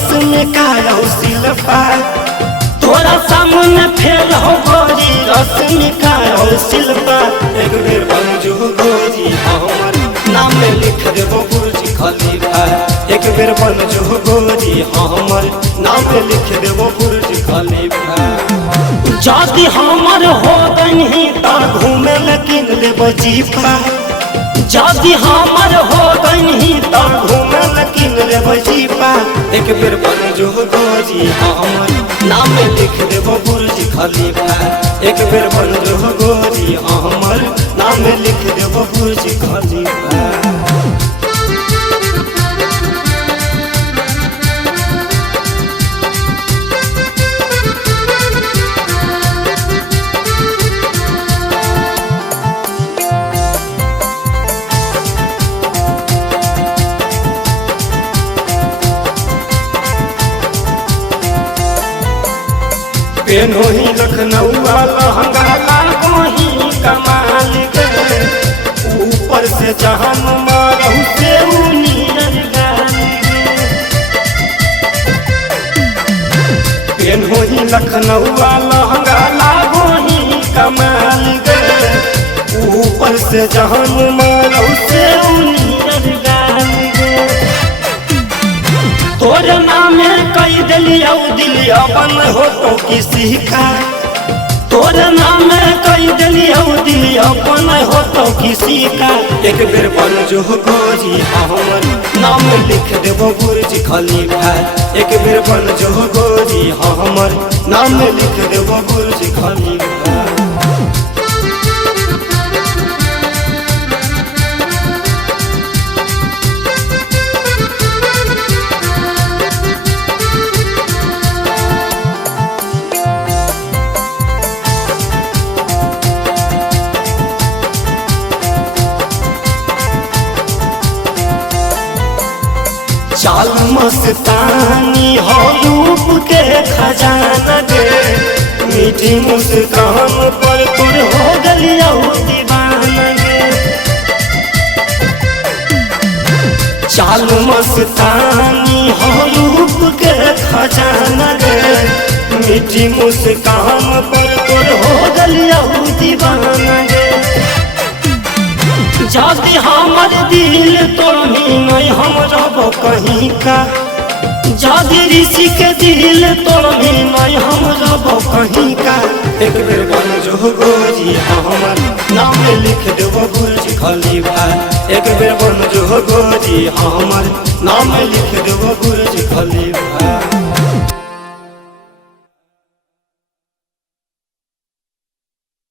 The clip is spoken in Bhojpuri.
रस में काया सिलपा तोरा सामने फेल हो गोरी रस में काया सिलपा एक बेर बनजो गोरी हमर नाम में लिख देबो बुर्ज खलीफा एक बेर बनजो गोरी हमर नाम में लिख देबो बुर्ज खलीफा जदि हमर हो गनी त घूमे लेकिन लेबो जीपा जदि हमर हो गनी त घूमे लेकिन लेबो जीपा एक बेर बनजो गोरी हमर नाम में लिख देबो बुर्ज खलीफा एक बेर बनजो गोरी हमर नाम में लिख देबो बुर्ज खलीफा पेनोही लखनऊ लहंगा लागोही कमाल के ऊपर से जहन मारहु से नीरज गाल पेनोही लखनऊ लहंगा लागोही कमाल के ऊपर से जहन मारहु से नीरज गाल तोरे नामे कई दिलिया दिलिया बन हो तो किसी का तोरे नामे कई दिलिया दिलिया बन हो तो किसी का एक बेर बनजो गोरी हमर नाम लिख देबो बुर्ज खलीफा एक बेर बनजो गोरी हमर नाम लिख देबो बुर्ज खलीफा चाल मस्तानी हो रूप के खजाना दे मीठी मुस्कान पर तुर हो गलिया दीवाना गे चाल मस्तानी हो रूप के खजाना दे मीठी मुस्कान पर तुर हो गलिया दीवाना गे जदि हमर दिल तोड़नी नहीं हम रबो कहीं का जदि ऋषि के दिल तोड़नी नहीं हम रबो कहीं का एक बेर बनजो गोरी हमर नाम लिख देबो बुर्ज खलीफा एक बेर बनजो गोरी हमर नाम लिख देबो बुर्ज खलीफा।